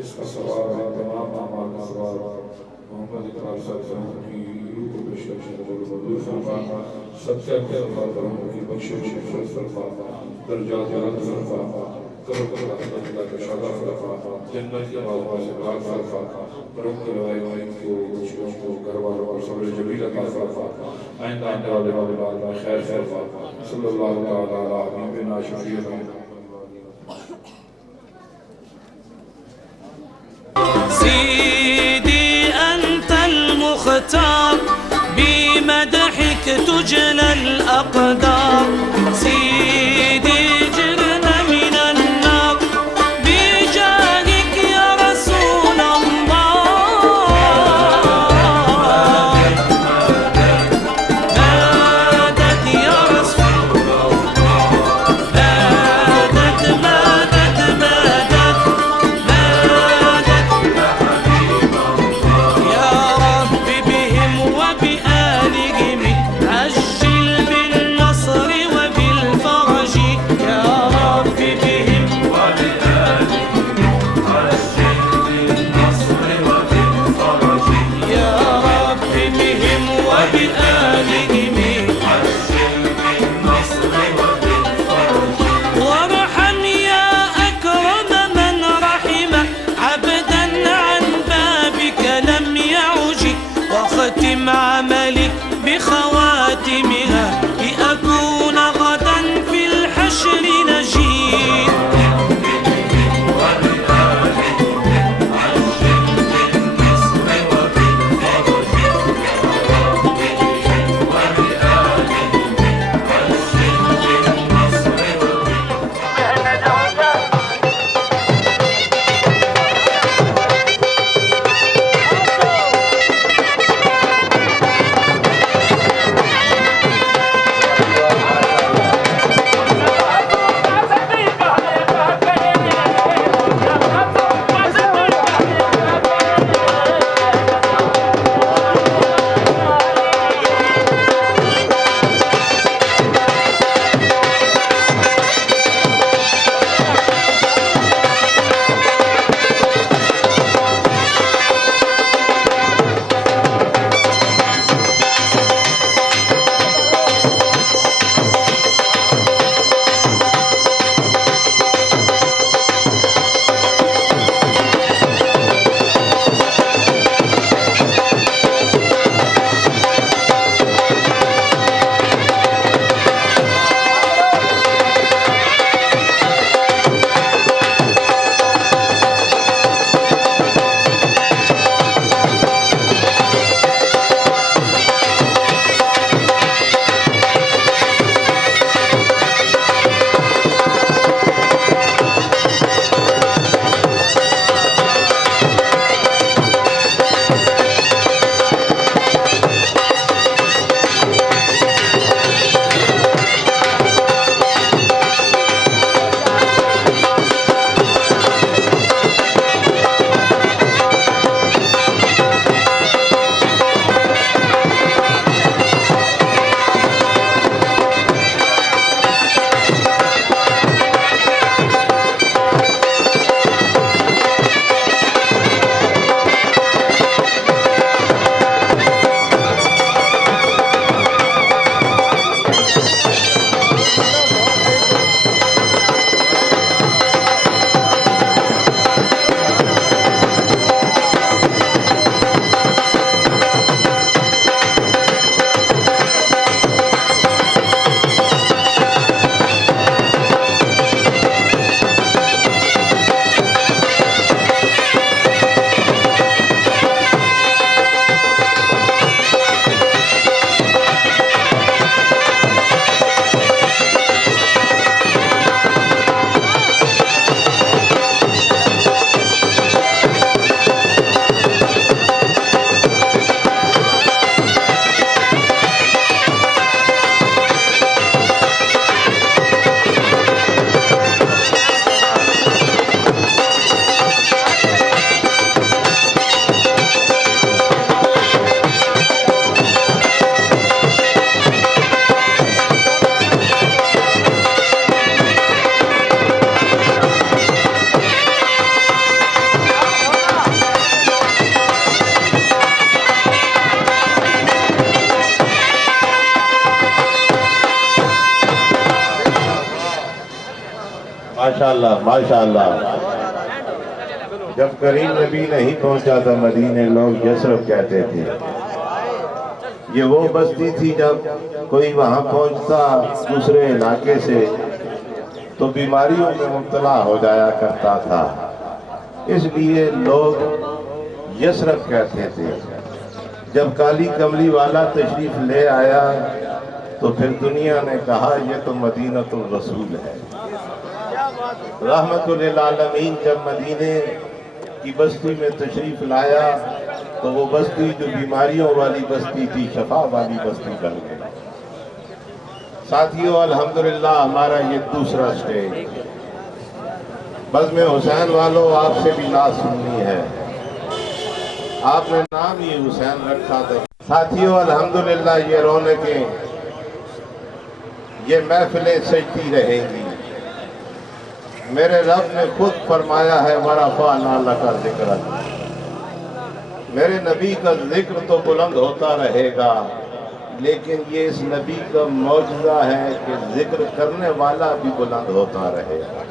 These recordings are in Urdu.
اس کا ثواب ہے تمام اعمال کا ثواب محمد اقبال صاحب کی روح کو بشکش حضور فرما سب سے فرما کی بخشش فرما درجات علی فرما کرو رحمت اللہ کا شرف فرما جنت کے باغ سے باغ فرما برکت لوائے کو خوشیوں کو گھر والوں کو صبر جمیل عطا فرما آئندہ آنے والے والے خیر فرما صلی اللہ تعالی علی حبیبنا شفیعنا سيدي أنت المختار بمدحك تجلى الأقدار سيدي جرنا من النار بجاهك يا رسول الله مادت يا رسول الله مادت مادت مادت وبآلهم عجل بالنصر وبالفرج ماشاءاللہ ماشاءاللہ. جب کریم نبی نہیں پہنچا تھا مدینے لوگ یثرب کہتے تھے. یہ وہ بستی تھی جب کوئی وہاں پہنچتا دوسرے علاقے سے تو بیماریوں میں مبتلا ہو جایا کرتا تھا، اس لیے لوگ یثرب کہتے تھے. جب کالی کملی والا تشریف لے آیا تو پھر دنیا نے کہا یہ تو مدینۃ الرسول ہے. رحمت للعالمین جب مدینے کی بستی میں تشریف لایا تو وہ بستی جو بیماریوں والی بستی تھی شفا والی بستی بن گئی. ساتھیوں الحمدللہ ہمارا یہ دوسرا سٹیج. بزم حسین والوں آپ سے بھی نعت سننی ہے. آپ نے نام ہی حسین رکھا تھا. ساتھیوں الحمدللہ یہ رونقیں یہ محفلیں سجتی رہیں گی. میرے رب نے خود فرمایا ہے وَرَفَعْنَا لَكَ ذِكْرَكَ. میرے نبی کا ذکر تو بلند ہوتا رہے گا لیکن یہ اس نبی کا معجزہ ہے کہ ذکر کرنے والا بھی بلند ہوتا رہے گا.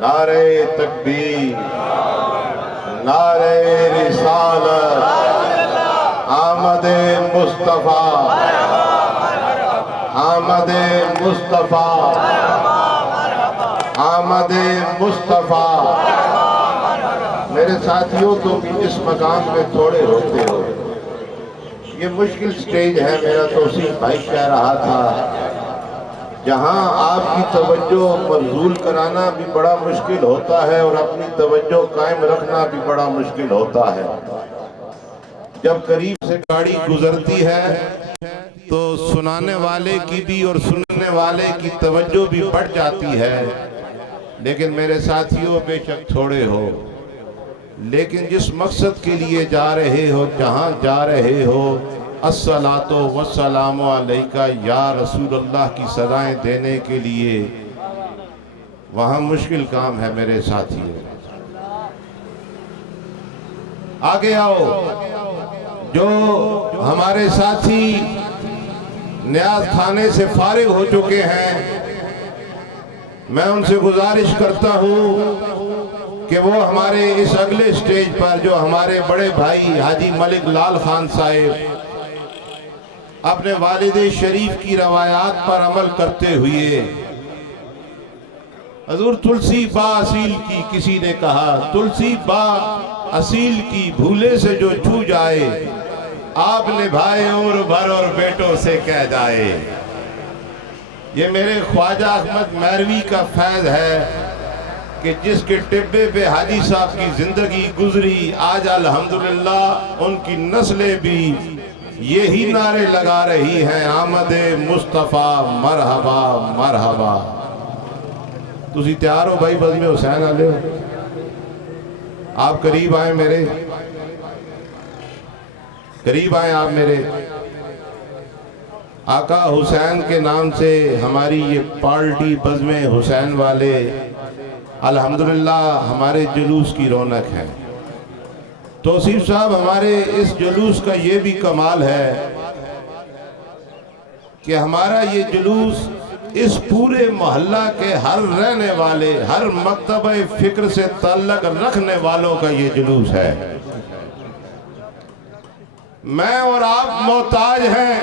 نعرہ تکبیر، نعرہ رسالت، آمد مصطفیٰ، آمد مصطفیٰ، آمد مصطفیٰ. میرے ساتھیوں تو بھی اس مقام میں تھوڑے ہوتے ہو. یہ مشکل سٹیج ہے. میرا توصیف بھائی کہہ رہا تھا جہاں آپ کی توجہ مبذول کرانا بھی بڑا مشکل ہوتا ہے اور اپنی توجہ قائم رکھنا بھی بڑا مشکل ہوتا ہے. جب قریب سے گاڑی گزرتی ہے تو سنانے والے کی بھی اور سننے والے کی توجہ بھی بڑھ جاتی ہے. لیکن میرے ساتھیوں بے شک تھوڑے ہو لیکن جس مقصد کے لیے جا رہے ہو جہاں جا رہے ہو الصلاۃ والسلام علیکہ یا رسول اللہ کی صدائیں دینے کے لیے وہاں مشکل کام ہے. میرے ساتھیوں آگے آؤ. جو ہمارے ساتھی نیاز کھانے سے فارغ ہو چکے ہیں میں ان سے گزارش کرتا ہوں کہ وہ ہمارے اس اگلے سٹیج پر جو ہمارے بڑے بھائی حاجی ملک لال خان صاحب اپنے والد شریف کی روایات پر عمل کرتے ہوئے حضور تلسی با اصیل کی کسی نے کہا تلسی با اصیل کی بھولے سے جو چھو جائے آپ نبھائے عمر بھر اور بیٹوں سے کہہ جائے. یہ میرے خواجہ احمد میروی کا فیض ہے کہ جس کے ٹبے پہ حاجی صاحب کی زندگی گزری آج الحمدللہ ان کی نسلیں بھی یہی نعرے لگا رہی ہیں آمد مصطفیٰ مرحبا مرحبا. تسی تیار ہو بھائی بزم حسین آلے ہو؟ آپ قریب آئیں میرے قریب آئیں. آپ میرے آقا حسین کے نام سے ہماری یہ پارٹی بزم حسین والے الحمدللہ ہمارے جلوس کی رونق ہے. توصیف صاحب ہمارے اس جلوس کا یہ بھی کمال ہے کہ ہمارا یہ جلوس اس پورے محلہ کے ہر رہنے والے ہر مکتبہ فکر سے تعلق رکھنے والوں کا یہ جلوس ہے. میں اور آپ محتاج ہیں.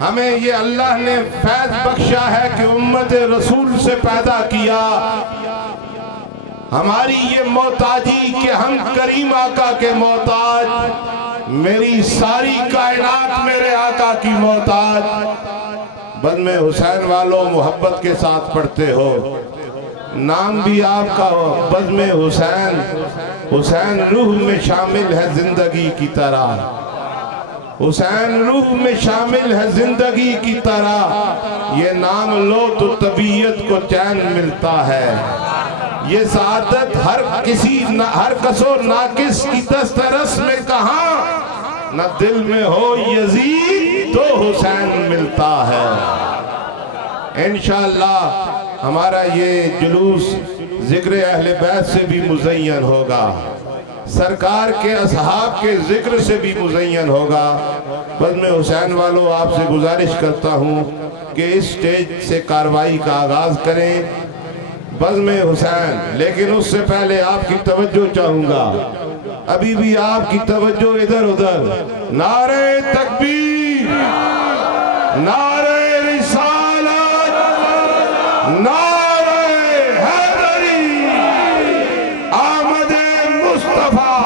ہمیں یہ اللہ نے فیض بخشا ہے کہ امت رسول سے پیدا کیا. ہماری یہ محتاجی کہ ہم کریم آقا کے محتاج میری ساری کائنات میرے آقا کی محتاج. بزم حسین والوں محبت کے ساتھ پڑھتے ہو نام بھی آپ کا ہو بزم حسین. حسین روح میں شامل ہے زندگی کی طرح. حسین روح میں شامل ہے زندگی کی طرح. یہ نام لو تو طبیعت کو چین ملتا ہے. یہ سعادت ہر کسو ناقص کی دسترس میں کہاں نہ دل میں ہو یزید تو حسین ملتا ہے. انشاءاللہ ہمارا یہ جلوس ذکر اہل بیت سے بھی مزین ہوگا سرکار کے اصحاب کے ذکر سے بھی مزین ہوگا. بزم حسین والوں آپ سے گزارش کرتا ہوں کہ اس سٹیج سے کاروائی کا آغاز کریں. بزم حسین، لیکن اس سے پہلے آپ کی توجہ چاہوں گا، ابھی بھی آپ کی توجہ ادھر ادھر، نعرہ تکبیر، نعرہ رسالت، نعرہ حیدری، آمد مصطفیٰ،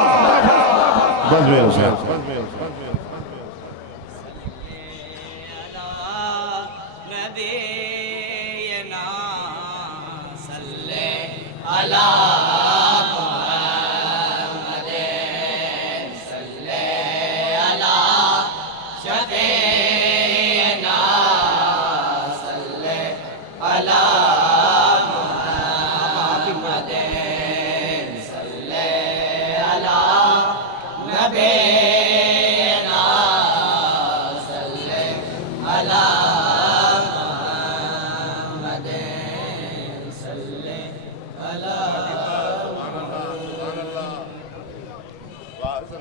بزم حسین.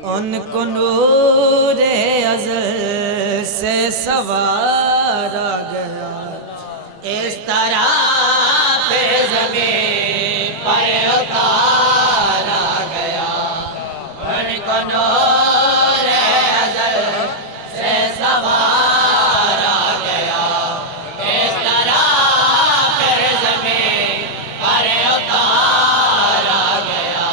ان کو نور ازل سے سوارا گیا، اس طرح پہ زمین پر اتارا گیا. ان کو نور ازل سے سوارا گیا، اس طرح پہ زمین پر اتارا گیا.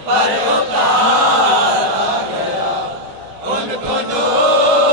پر اتارا گیا ان کو نور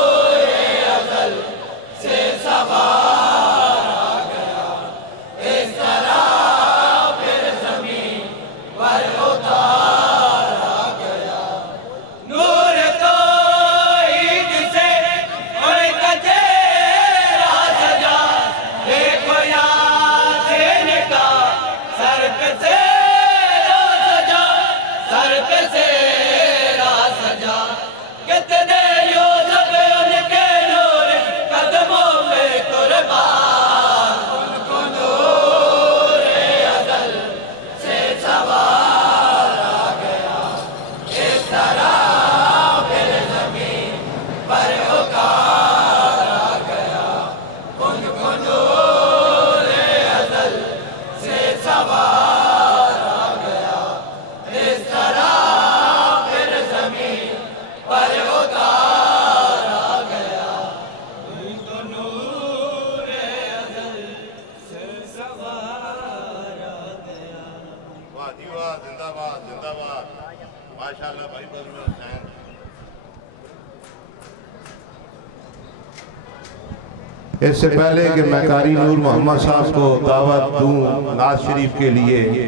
اس سے پہلے کہ میں قاری نور محمد صاحب کو دعوت دوں نعت شریف کے لیے،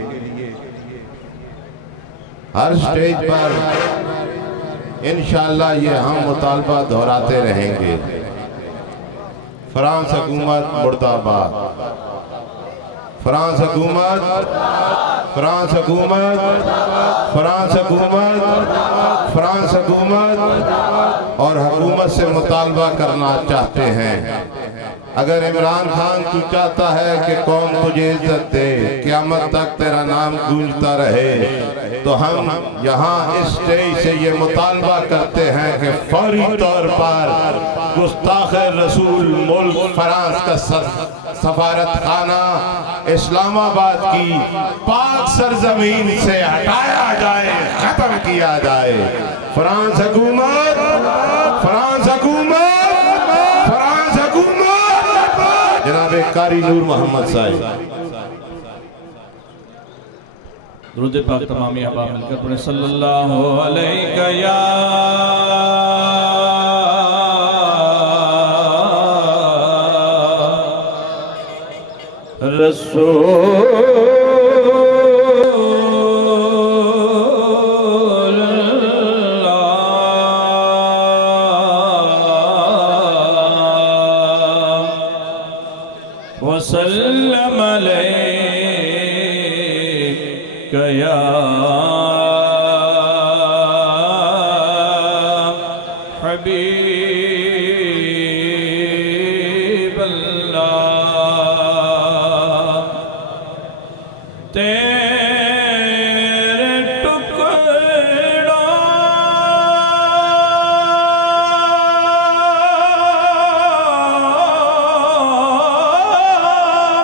ہر سٹیج پر انشاءاللہ یہ ہم مطالبہ دہراتے رہیں گے۔ فرانس حکومت مردہ آباد، فرانس حکومت، فرانس حکومت، فرانس حکومت، فرانس حکومت، اور حکومت سے مطالبہ کرنا چاہتے ہیں اگر عمران خان تو چاہتا ہے کہ قوم تجھے عزت دے، قیامت تک تیرا نام گونجتا رہے، تو ہم یہاں اس سٹیج سے یہ مطالبہ کرتے ہیں کہ فوری طور پر گستاخ رسول ملک فرانس کا سفارت خانہ اسلام آباد کی پاک سرزمین سے ہٹایا جائے، ختم کیا جائے۔ فرانس حکومت، فرانس حکومت، فرانس حکومت، جناب قاری نور محمد صاحب۔ درود پاک تمامی احباب مل کر پڑھیں صلی اللہ علیہ یا رسول وسلم علیک یا حبیب اللہ، تیرے ٹکڑوں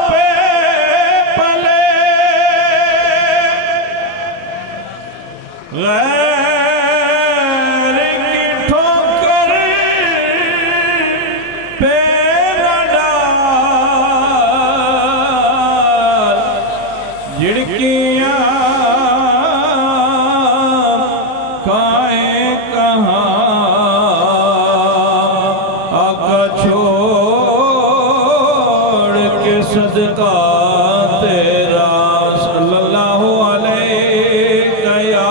پہ پلے غیر کی ٹھوکر پہ نہ ڈال، جھڑکیاں کھائیں کہاں آقا چھوڑ کے صدقہ تیرا صلی اللہ علیہ یا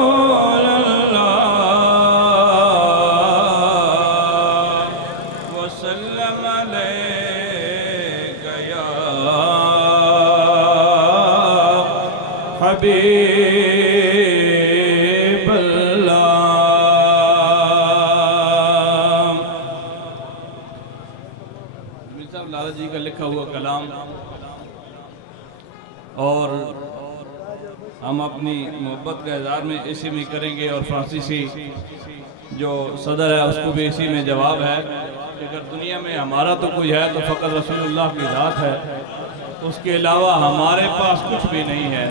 رسول اللہ، وسلم علیک یا حبیب اللہ۔ جمیل صاحب لالا جی کا لکھا ہوا کلام، اور ہم اپنی محبت کا اظہار میں اسی میں کریں گے، اور فرانسیسی جو صدر ہے اس کو بھی اسی میں جواب ہے کہ اگر دنیا میں ہمارا تو کوئی ہے تو فقط رسول اللہ کی ذات ہے، اس کے علاوہ ہمارے پاس کچھ بھی نہیں ہے۔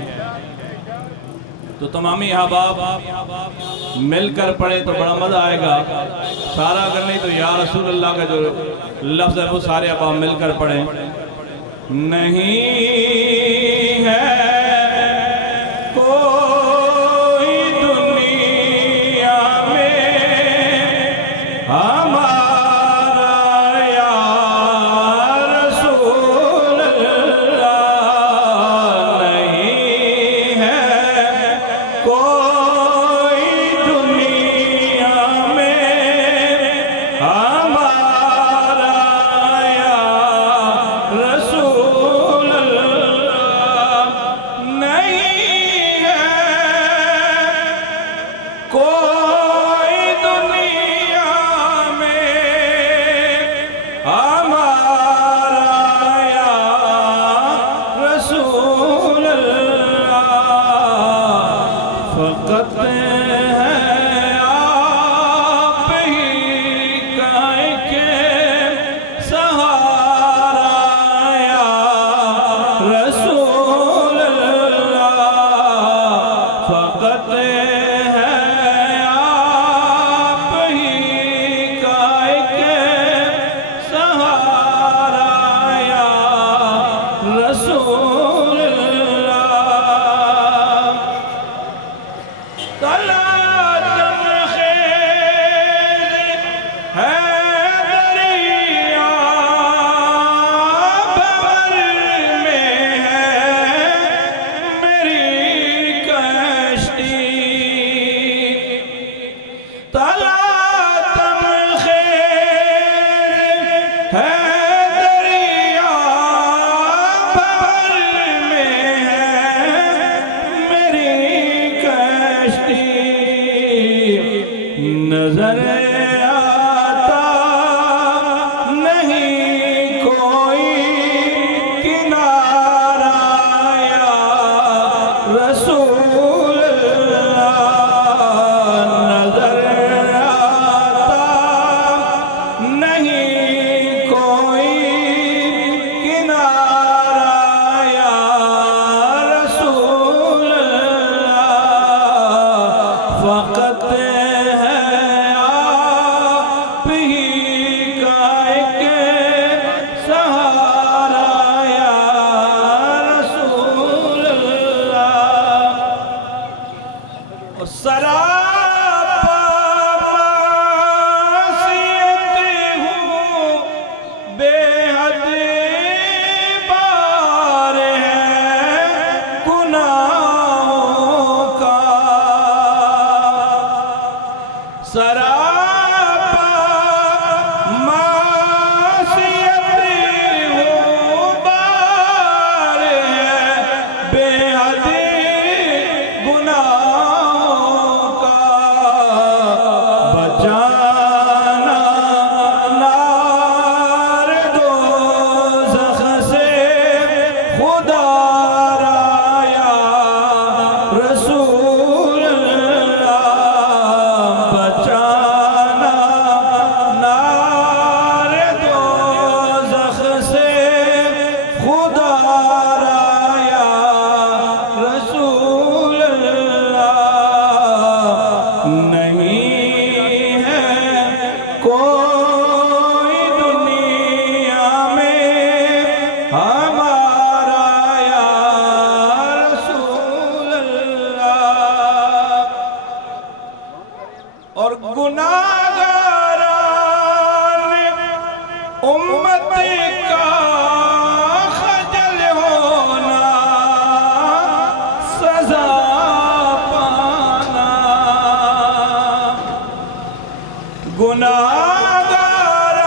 تو تمامی احباب مل کر پڑھیں تو بڑا مزہ آئے گا، سارا اگر نہیں تو یا رسول اللہ کا جو لفظ ہے وہ سارے احباب مل کر پڑھیں۔ نہیں ہے کوئی دنیا میں ہمارا یا رسول اللہ، نہیں ہے کوئی دنیا میں ہمارا یا رسول اللہ، نہیں ہے کوئی دنیا میں ہمارا یا رسول اللہ، فقط ہے آپ ہی کائیں کے سہارا یا رسول اللہ، فقط ہے آپ ہی کائیں کے سہارا یا رسول اللہ۔ رسول اللہ نظر آتا نہیں کوئی کنارہ یا رسول اللہ فقط ہے آپ ہی کا ایک سہارا یا رسول اللہ اور سراپا معصیت ہوں بے حد بار ہے گناہوں کا سراپا معصیت ہوں بار ہے بے حد گناہوں کا بچانا نار دوزخ سے خدا را یا رسول اللہ بچانا نار دوزخ سے خدا را یا رسول اللہ نہیں ہے کوئی دنیا میں ہمارا یا رسول اللہ اور گناہگاران امت کا خجل ہونا سزا پانا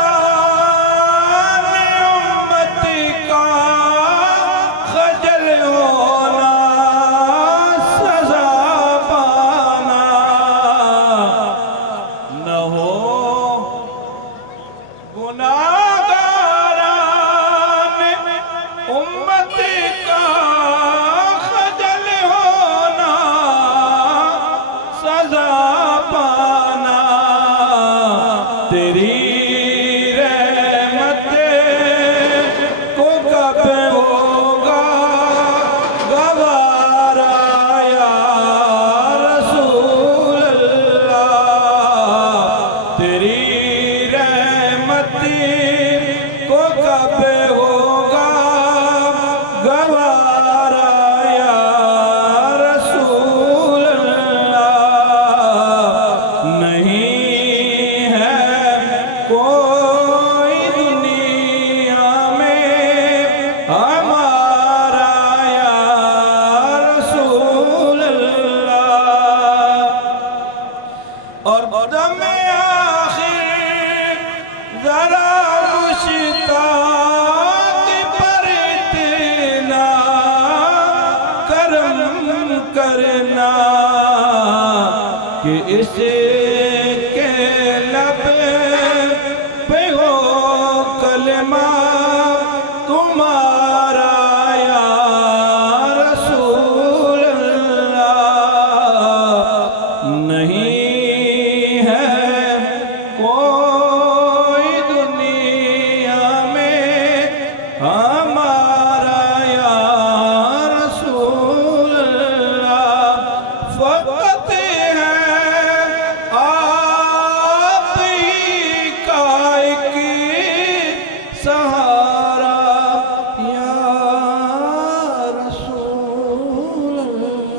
گناہگاران امت کا خجل ہونا سزا پانا نہ ہو گناہگاران امت کا خجل ہونا سزا پانا تیری رحمت کو کب ہوگا گوارا یا رسول اللہ تیری رحمت کو کب ہوگا گوارا یا رسول اللہ نہیں ہے کوئی دنیا میں ہمارا یا رسول اللہ اور دم آخر ذرا مشتاق پر اتنا کرم کرنا کہ اس کے لب پہ ہو کلمہ تمہارا یا رسول اللہ نہیں ہے کوئی دنیا میں ہمارا یا رسول اللہ فقط ہے آپ ہی کا ایک سہارا یا رسول اللہ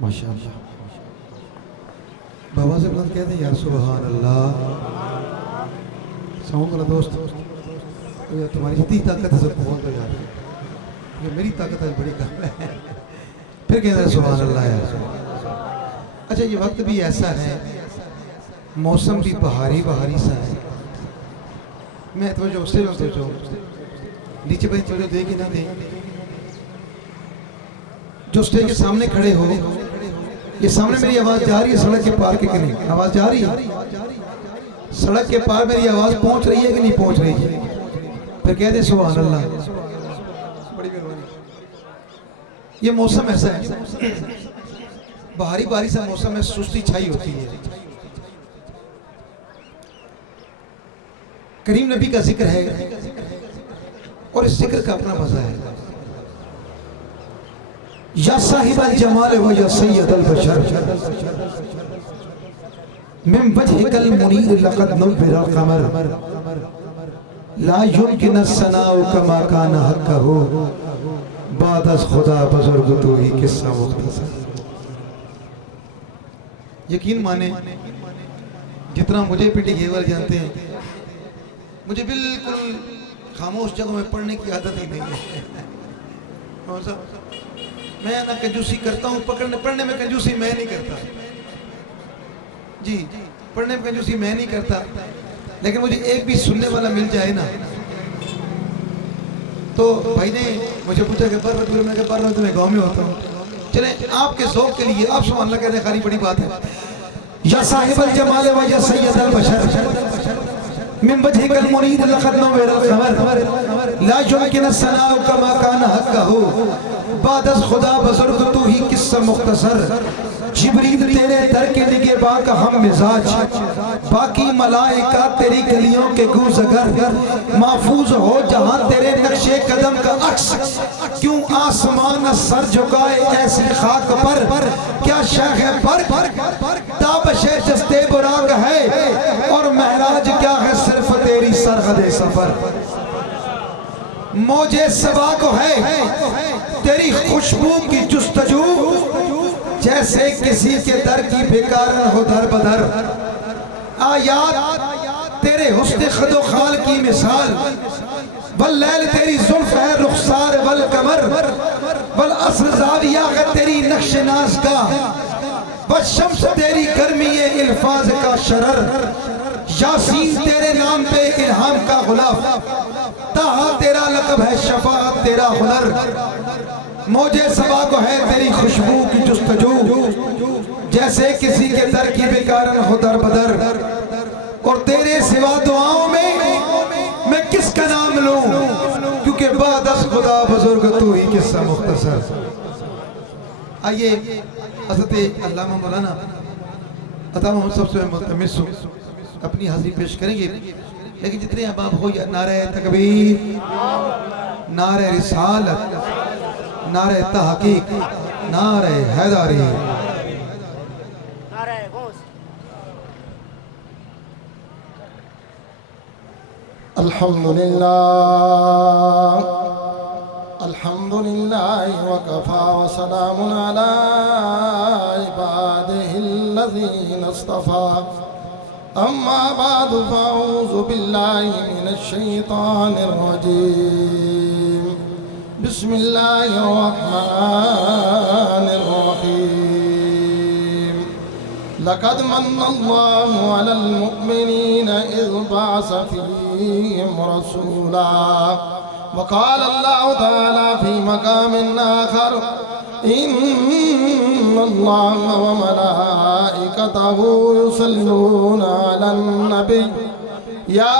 ماشاءاللہ بابا سے بلند کہتے ہیں یا سبحان اللہ ساؤنڈ والا دوست تمہاری اتنی طاقت ہے سب کو بہت ہو جاتی ہے یہ میری طاقت ہے بڑی کم ہے پھر کہتے ہیں سبحان اللہ یا اچھا یہ وقت بھی ایسا ہے موسم بھی بہاری بہاری سا ہے میں توجہ اس سے جو نیچے بھائی توجہ دے کہ نہ دے جو اسٹیج کے سامنے کھڑے ہو یہ سامنے میری آواز جا رہی ہے سڑک کے پار کے نہیں آواز جا رہی ہے سڑک کے پار میری آواز پہنچ رہی ہے کہ نہیں پہنچ رہی ہے پھر کہہ دے سبحان اللہ بڑی مہربانی. یہ موسم ایسا ہے بہاری بارش کا موسم ہے, سستی چھائی ہوتی ہے. کریم نبی کا ذکر ہے اور اس ذکر کا اپنا مزہ ہے. یا صاحب الجمال و یا سید البشر من وجهك المنیر لقد نور القمر لا يمكن الثناء كما كان حقه بعد از خدا بزرگ تو ہی قصہ مختصر. یقین مانے جتنا مجھے پنڈی گھیور جانتے ہیں, مجھے بالکل خاموش جگہوں میں پڑھنے کی عادت ہی نہیں ہے. میں نہ کنجوسی کرتا ہوں, پڑھنے میں کنجوسی میں نہیں کرتا جی, پڑھنے میں کنجوسی میں نہیں کرتا, لیکن مجھے ایک بھی سننے والا مل جائے نا. تو بھائی نے مجھے پوچھا کہ پر رہا, میں کہا پر رہا تو میں گاؤں میں ہوتا ہوں. چلیں آپ کے ذوق کے لیے آپ سبحان اللہ کہتے ہیں, خالی بڑی بات ہے. یا صاحب الجمال و یا سید البشر من وجهك المنیر لقد نور القمر لا يمكن الثناء كما كان حقه بعد از خدا بزرگ تو ہی قصہ مختصر. جبریل تیرے در کے نگہباں کا ہم مزاج, باقی ملائکہ تیری گلیوں کے گوزگر, محفوظ ہو جہاں تیرے نقش قدم کا عکس. کیوں آسمان سر جھکائے ایسی خاک پر, کیا شیخ پر تابش جستے براق ہے, اور مہراج کیا ہے صرف تیری سرحد سفر. موجے سبا کو ہے تیری خوشبو کی جستجو, جیسے کسی کے در کی بیکارن ہو در بدر. آیات تیرے حسن خد و خال کی مثال, واللیل تیری زلف ہے رخسار والقمر, والعصر زاویہ ہے تیری نقش ناز کا, والشمس تیری گرمی الفاظ کا شرر. یاسین تیرے نام پہ الہام کا غلاف, تاہا تیرا لقب ہے شفاعت تیرا ہنر. موجے سبا کو ہے تیری خوشبو کی جستجو, جیسے کسی کے در کی بیکارن ہو در بدر. اور تیرے سوا دعاؤں میں میں کس کا نام لوں, کیونکہ بعد از خدا بزرگ تو ہی قصہ مختصر. آئیے حضرت علامہ مولانا عطا محمد صاحب سے ملتمس ہوں, اپنی حاضری پیش کریں گے. لیکن جتنے احباب ہو, یا نعرہ تکبیر, نعرہ رسالت, نعرہ تحقیق, نعرہ حیداری. الحمدللہ وکفا وسلام علی عبادہ الذین اصطفى. اما بعد فاعوذ باللہ من الشیطان الرجیم. بسم اللہ الرحمن الرحیم. لقد من اللہ علی المؤمنین اذ بعث فیہم رسولا. وقال اللہ تعالی فی مقام آخر ان اللہ وملائکتہ یصلون علی النبی یا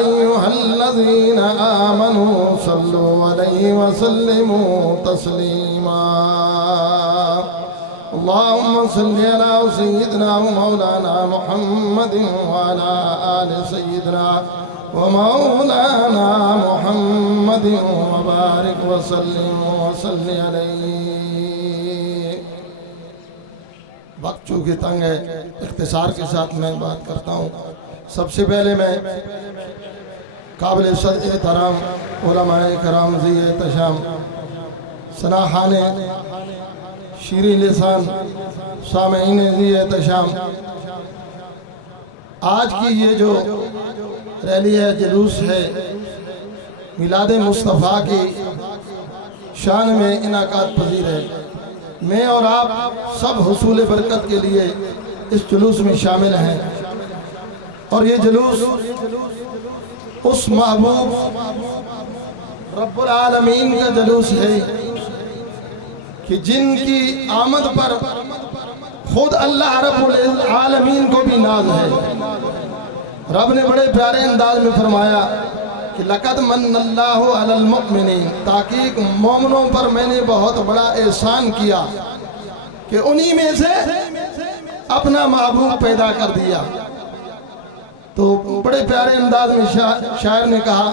ایہا الذین آمنوا صلوا علیہ وسلموا تسلیما. اللہم صلی علی سیدنا ومولانا محمد وعلی آل سیدنا ومولانا محمد وبارک وسلم وصلی علیہ. وقت چونکہ تنگ ہے, اختصار کے ساتھ میں بات کرتا ہوں. سب سے پہلے میں قابل صد احترام علماء کرام ذی احتشام, سناخان شیریں لسان, سامعین ذی احتشام, آج کی یہ جو ریلی ہے, جلوس ہے, میلاد مصطفیٰ کی شان میں انعقاد پذیر ہے. میں اور آپ سب حصول برکت کے لیے اس جلوس میں شامل ہیں, اور یہ جلوس اس محبوب رب العالمین کا جلوس ہے کہ جن کی آمد پر خود اللہ رب العالمین کو بھی ناز ہے. رب نے بڑے پیارے انداز میں فرمایا کہ لقد من اللہ علی المؤمنین، تحقیق مومنوں پر میں نے بہت بڑا احسان کیا کہ انہی میں سے اپنا محبوب پیدا کر دیا۔ تو بڑے پیارے انداز میں شاعر نے کہا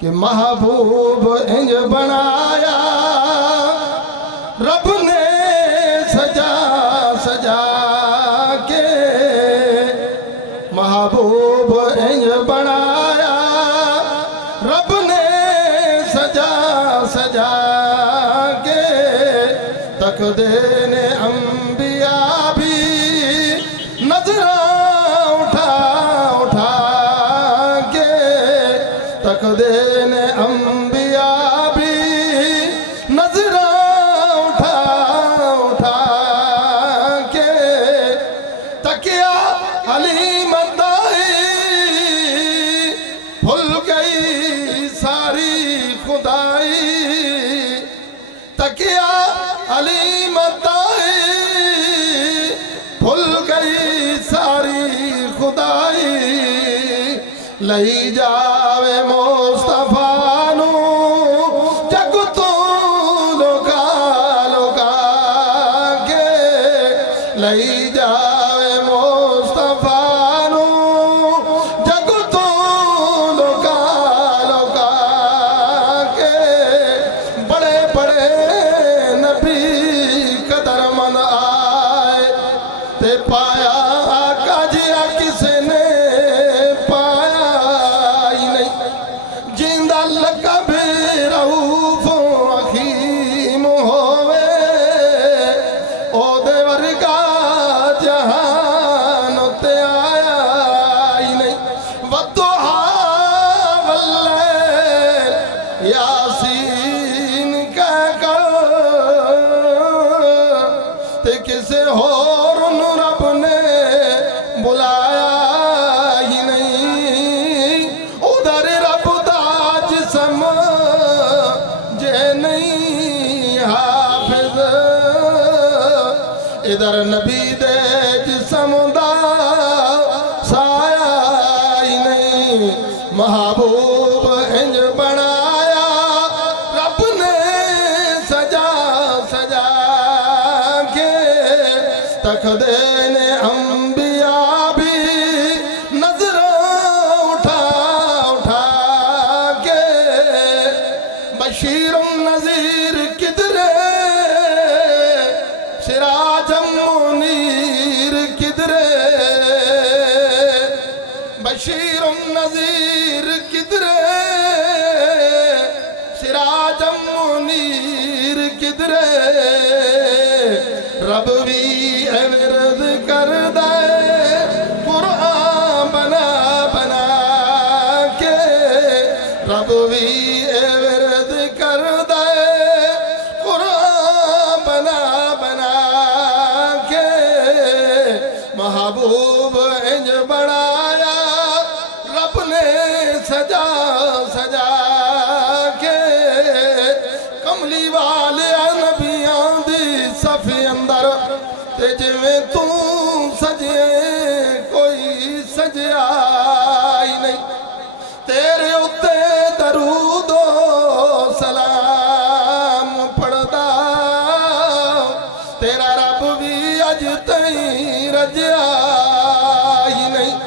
کہ محبوب انج بنایا رب نے سجا سجا کے، محبوب انج بنایا رب نے سجا سجا کے، تقدیر انبیاء بھی نظراں اٹھا اٹھا کے، تقدیر انبیاء بھی نظراں اٹھا اٹھا کے، تکیا علی مدائی بھول گئی ساری خدائی، تکیا علی مدائی بھول گئی ساری خدائی، لئی جاوے مصطفیٰ نو جگ تو لوکا لوکا کے، لئی جاوے مصطفیٰ نو جگ تو لوکا لوکا کے، بڑے بڑے نبی قدر من آئے تے پایا آقا جیا کسے نے پایا ہی نہیں، جیندہ لقب رؤوف حکیم ہووے او دے ورگا جہان تے آیا ہی نہیں، والضحیٰ واللیل یاسین کہہ کر تے کسے اور رب نے بلایا ہی نہیں، ادھر رب دا جسم جے نہیں حافظ، ادھر نبی دے جسم دا سایہ ہی نہیں، محبوب انج بنایا رب نے سجا سجا کے، تقدیر انبیاء بھی نظراں اٹھا اٹھا کے، بشیر النذیر کدرے سراج منیر کدرے، بشیر النذیر کدرے سراج منیر کدرے، رب بھی ورد کر دے قرآن بنا بنا کے، رب بھی ورد کر دے قرآن بنا بنا کے، محبوب انج بنایا رب نے سجا سجا کے، کملی والے نبیاں دی صف اندر تے جویں تو سجے کوئی سجیا ہی نہیں، تیرے اتے درود و سلام پڑھدا تیرا رب بھی اج تئیں رجیا ہی نہیں،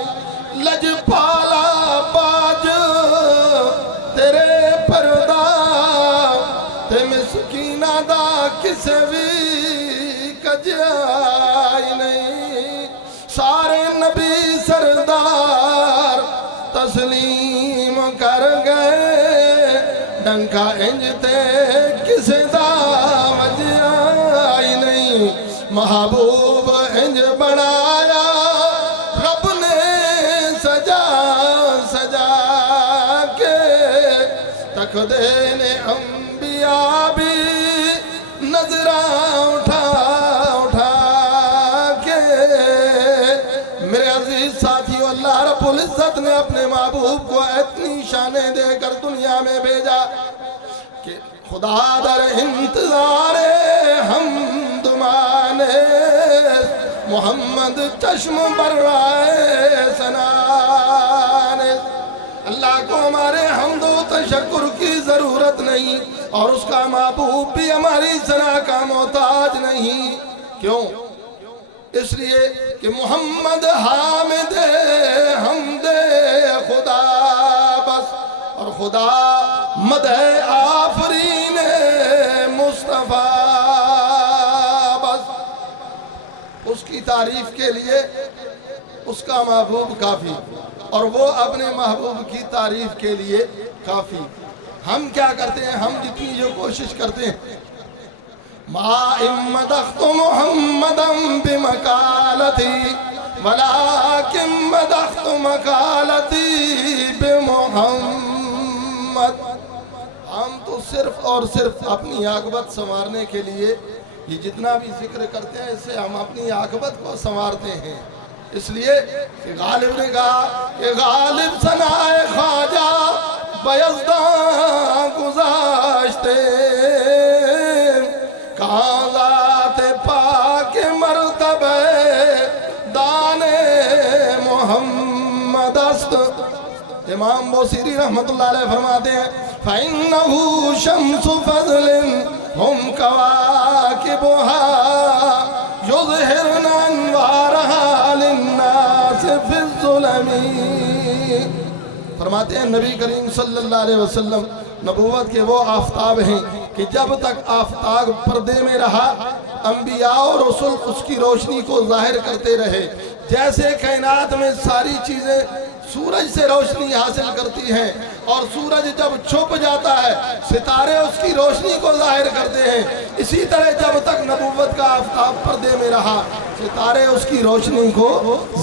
لج پالا باج تیرے پردہ تے مسکینہ دا کسے بھی کجیا ہی نہیں، سارے نبی سردار تسلیم کر گئے، ڈنکا انج تے کسے دا وجیا ہی نہیں، محبوب انج بنایا رب نے سجا سجا کے، تقدیر انبیاء بھی نظراں اٹھا اٹھا کے، میرے عزیز ساتھیو، اللہ رب العزت نے اپنے محبوب کو اتنی شانیں دے کر دنیا میں بھیجا کہ خدا در انتظار حمد مانے، محمد چشم بر رائے سنانے، اللہ کو ہمارے حمد و تشکر کی ضرورت نہیں، اور اس کا محبوب بھی ہماری ثنا کا محتاج نہیں۔ کیوں؟ اس لیے کہ محمد حامد حمد خدا بس، اور خدا مدح آفرین مصطفیٰ بس۔ اس کی تعریف کے لیے اس کا محبوب کافی، اور وہ اپنے محبوب کی تعریف کے لیے کافی۔ ہم کیا کرتے ہیں؟ ہم جتنی جو کوشش کرتے ہیں، ما مدحت محمدا بمقالتی ولكن مدحت مقالتی بمحمد۔ ہم تو صرف اور صرف اپنی عاقبت سنوارنے کے لیے یہ جتنا بھی ذکر کرتے ہیں، اس سے ہم اپنی عاقبت کو سنوارتے ہیں۔ اس لیے کہ غالب نے کہا کہ غالب ثنائے خواجہ بیزداں گزاشتے، کہاں ذات پاک مرتبہ دان محمد است۔ امام بوصیری رحمت اللہ علیہ فرماتے ہیں فَإِنَّهُ شَمْسُ فَضْلٍ هُمْ كَوَاكِبُهَا يُظْهِرْنَ أَنْوَارَهَا لِلنَّاسِ فِي الظُّلَمِ۔ فرماتے ہیں نبی کریم صلی اللہ علیہ وسلم نبوت کے وہ آفتاب ہیں کہ جب تک آفتاب پردے میں رہا، انبیاء اور رسول اس کی روشنی کو ظاہر کرتے رہے۔ جیسے کائنات میں ساری چیزیں سورج سے روشنی حاصل کرتی ہیں، اور سورج جب چھپ جاتا ہے ستارے اس کی روشنی کو ظاہر کرتے ہیں، اسی طرح جب تک نبوت کا آفتاب پردے میں رہا، ستارے اس کی روشنی کو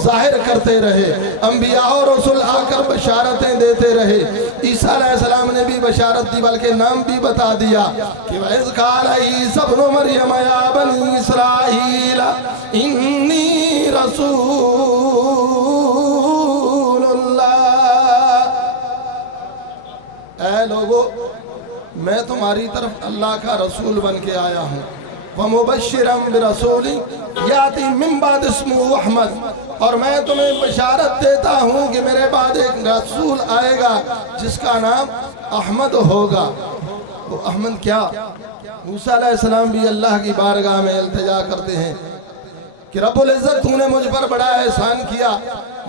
ظاہر کرتے رہے۔ انبیاء اور رسول آ کر بشارتیں دیتے رہے۔ عیسیٰ علیہ السلام نے بھی بشارت دی، بلکہ نام بھی بتا دیا کہ وَإِذْ قَالَ عِيسَى ابْنُ مَرْيَمَ يَا بَنِي إِسْرَائِيلَ إِنِّي رَسُولُ اللَّهِ۔ اے لوگو، میں تمہاری طرف اللہ کا رسول بن کے آیا ہوں۔ وَمُبَشِّرًا بِرَسُولٍ یَأْتِی مِن بَعْدِہ اسْمُہُ احمد، اور میں تمہیں بشارت دیتا ہوں کہ میرے بعد ایک رسول آئے گا جس کا نام احمد ہوگا۔ وہ احمد کیا؟ موسیٰ علیہ السلام بھی اللہ کی بارگاہ میں التجا کرتے ہیں کہ رب العزت تو نے مجھ پر بڑا احسان کیا،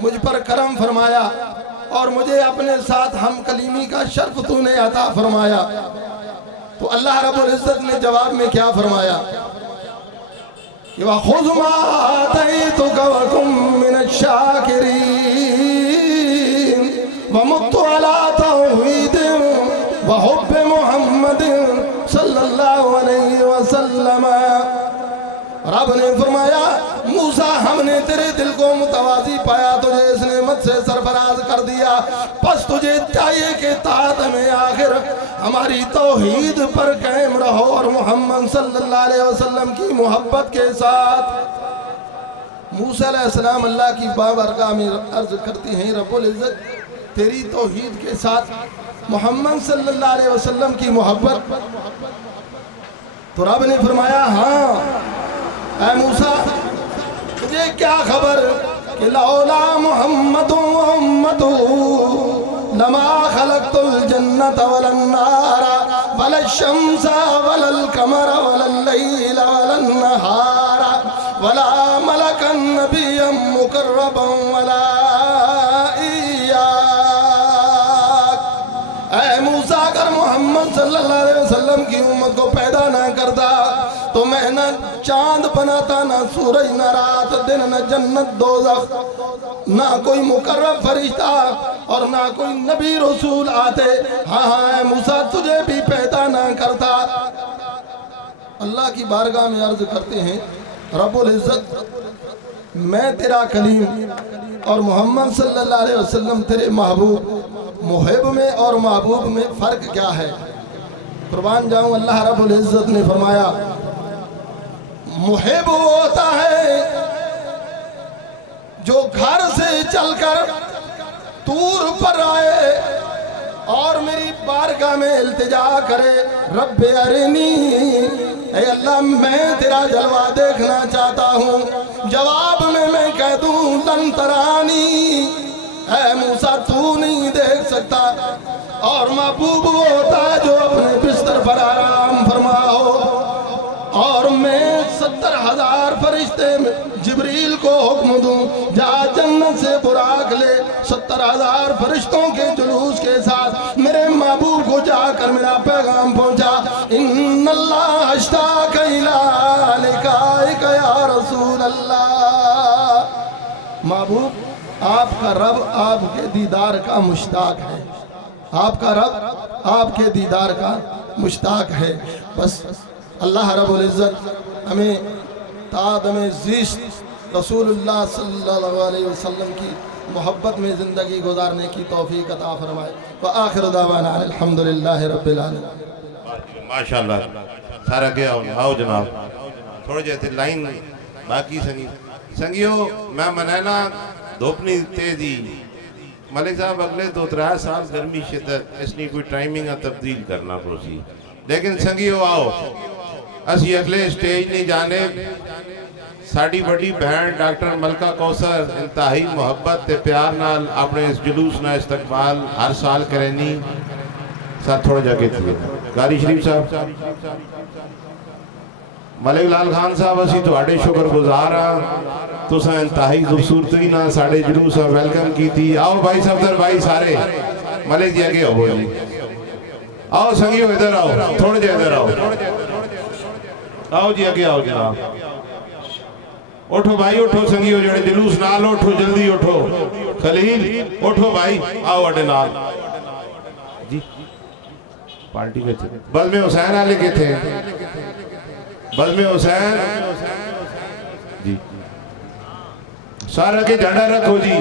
مجھ پر کرم فرمایا، اور مجھے اپنے ساتھ ہم کلیمی کا شرف تو نے عطا فرمایا۔ تو اللہ رب العزت نے جواب میں کیا فرمایا کہ وَخُذْ مَا آتَيْتُكَ وَكُن مِّنَ الشَّاكِرِينَ وَمُتُّ عَلَىٰ تَوْحِيدٍ وَحُبِّ مُحَمَّدٍ صلی اللہ علیہ وسلم۔ رب نے فرمایا موسیٰ ہم نے تیرے دل کو متوازی پایا، تجھے اس نعمت سے سرفراز کر دیا، پس تجھے چاہیے کہ طاعت میں آخر ہماری توحید پر قائم رہو، اور محمد صلی اللہ علیہ وسلم کی محبت کے ساتھ۔ موسیٰ علیہ السلام اللہ کی بارگاہ میں عرض کرتے ہیں رب العزت تیری توحید کے ساتھ محمد صلی اللہ علیہ وسلم کی محبت۔ تو رب نے فرمایا ہاں اے موسیٰ، تجھے کیا خبر کہ لولا محمد و امتہ لما خلقت الجنت ولا النار ولا الشمس ولا القمر ولا الليل ولا النهار ولا ملكا نبيا مقربا ولا إياك۔ اے موسیٰ اگر محمد صلی اللہ علیہ وسلم کی امت کو پیدا نہ کرتا تو میں نہ چاند بناتا، نہ سورج، نہ رات دن، نہ جنت دوزخ، نہ کوئی مقرب فرشتہ اور نہ کوئی نبی رسول آتے۔ ہاں اے موسیٰ تجھے بھی پیدا نہ کرتا۔ اللہ کی بارگاہ میں عرض کرتے ہیں رب العزت میں تیرا کلیم اور محمد صلی اللہ علیہ وسلم تیرے محبوب، محب میں اور محبوب میں فرق کیا ہے؟ قربان جاؤں اللہ رب العزت نے فرمایا محب وہ ہوتا ہے جو گھر سے چل کر طور پر آئے اور میری بارگاہ میں التجا کرے رب ارنی، اے اللہ میں تیرا جلوہ دیکھنا چاہتا ہوں۔ جواب میں کہہ دوں لن ترانی، اے موسیٰ تو نہیں دیکھ سکتا، اور محبوب وہ ہوتا ہے جو اپنے بستر پر آرام فرما ہو، اور میں 70,000 فرشتے جبریل کو حکم دوں جا جنت سے براق لے، 70,000 فرشتوں کے جلوس کے ساتھ میرے محبوب کو جا کر میرا پیغام پہنچا، ان اللہ اشتاق الی لقائک یا رسول اللہ۔ محبوب آپ کا رب آپ کے دیدار کا مشتاق ہے، آپ کا رب آپ کے دیدار کا مشتاق ہے۔ بس اللہ رب العزت ہمیں تعدم زیست رسول اللہ صلی اللہ علیہ وسلم کی محبت میں زندگی گزارنے کی توفیق عطا فرمائے۔ وآخر دعوانا الحمدللہ رب العالمین۔ ماشاءاللہ سارا کیا آؤ جناب تھوڑے جیسے لائن باقی سنگیو میں منانا دھوپنی تیزی ملک صاحب اگلے 2-3 سال گرمی شدت اس نے کوئی ٹائمنگ تبدیل کرنا پروسی، لیکن سنگیو آؤ اسی اگلے سٹیج نہیں جانے ساڑی بڑی بہن ڈاکٹر ملکہ کوثر انتہائی محبت تے پیار نال اپنے اس جلوس نہ استقبال ہر سال کرینی ساتھ تھوڑا جاگے تھے قاری شریف صاحب ملک لال خان صاحب اسی تو آڑے شکر گزارا تو سا انتہائی خوبصورتی نہ ساڑے جلوس ویلکم کی تھی۔ آؤ بھائی صفدر بھائی سارے ملک جی آگے ہو جی، آؤ سنگیو ادھر آؤ تھوڑے جے ادھر آؤ، آؤ جی آگے آؤ جناب، اٹھو بھائی اٹھو سنگیو جڑے جلوس نال اٹھو جلدی اٹھو، خلیل اٹھو بھائی آؤ اڈے نال جی پارٹی کے تھے بزم حسین آلے کے تھے، بزم حسین جی سارا کے جھنڈا رکھو جی۔